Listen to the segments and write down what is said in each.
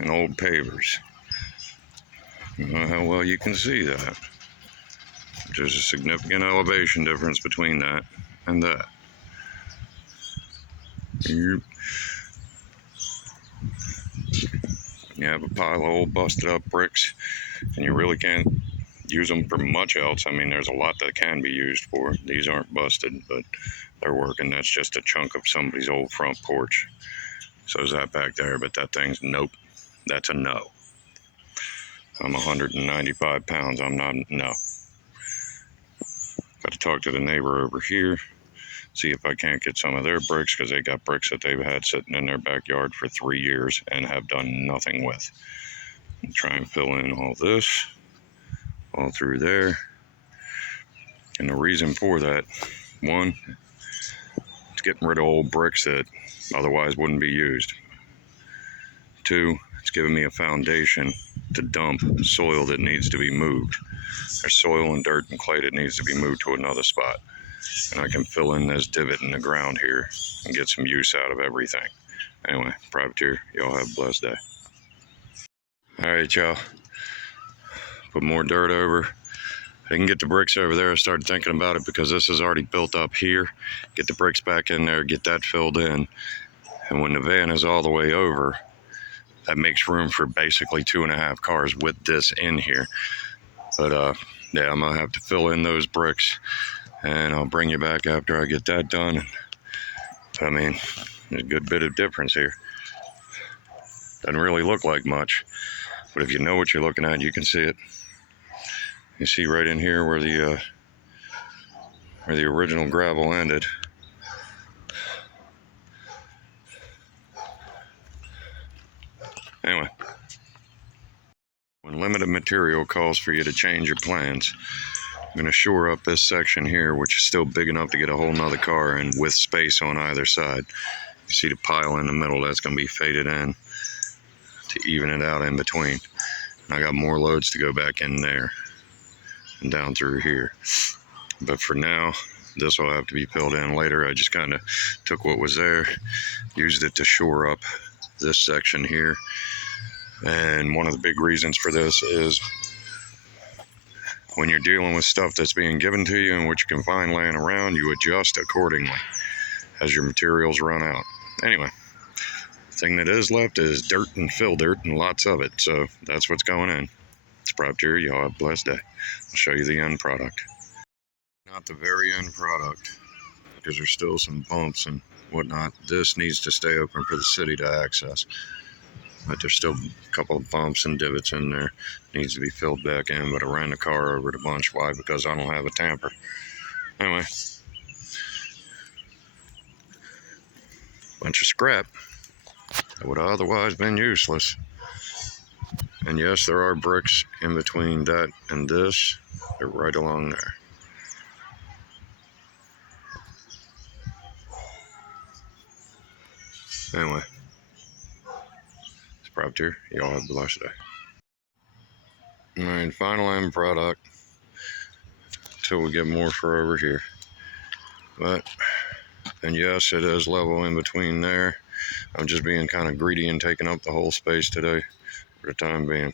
and old pavers. I don't know how well you can see that. There's a significant elevation difference between that and that. You have a pile of old busted up bricks and you really can't use them for much else. I mean, there's a lot that can be used for. These aren't busted, but they're working. That's just a chunk of somebody's old front porch. So is that back there, but that thing's nope. That's a no. I'm 195 pounds. I'm not, no. Got to talk to the neighbor over here, see if I can't get some of their bricks, because they got bricks that they've had sitting in their backyard for 3 years and have done nothing with. And try and fill in all this, all through there. And the reason for that, one, it's getting rid of old bricks that otherwise wouldn't be used. Two, it's giving me a foundation to dump soil that needs to be moved. There's soil and dirt and clay that needs to be moved to another spot. And I can fill in this divot in the ground here and get some use out of everything. Anyway, privateer, y'all have a blessed day. All right, y'all. Put more dirt over. I can get the bricks over there. I started thinking about it because this is already built up here. Get the bricks back in there, get that filled in. And when the van is all the way over, that makes room for basically 2.5 cars with this in here. But yeah, I'm gonna have to fill in those bricks and I'll bring you back after I get that done. I mean, there's a good bit of difference here. Doesn't really look like much, but if you know what you're looking at, you can see it. You see right in here where the original gravel ended. Anyway, when limited material calls for you to change your plans, I'm going to shore up this section here, which is still big enough to get a whole nother car in with space on either side. You see the pile in the middle, that's going to be faded in to even it out in between. And I got more loads to go back in there and down through here. But for now, this will have to be filled in later. I just kind of took what was there, used it to shore up this section here. And one of the big reasons for this is when you're dealing with stuff that's being given to you and what you can find laying around, you adjust accordingly as your materials run out. Anyway, the thing that is left is dirt and fill dirt, and lots of it. So that's what's going in. It's privateer. Y'all have a blessed day. I'll show you the end product. Not the very end product, because there's still some bumps and whatnot. This needs to stay open for the city to access. But there's still a couple of bumps and divots in there. Needs to be filled back in, but I ran the car over it a bunch. Why? Because I don't have a tamper. Anyway. Bunch of scrap that would have otherwise been useless. And yes, there are bricks in between that and this. They're right along there. Anyway. Privateer, y'all have a blessed day. Alright, final end product until we get more for over here. But, and yes, it is level in between there. I'm just being kind of greedy and taking up the whole space today for the time being.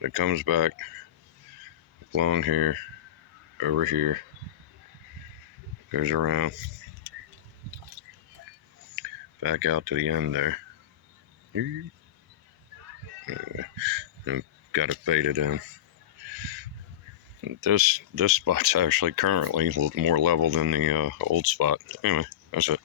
It comes back along here, over here, goes around, back out to the end there. And got it faded in. This spot's actually currently a little more level than the old spot. Anyway, that's it.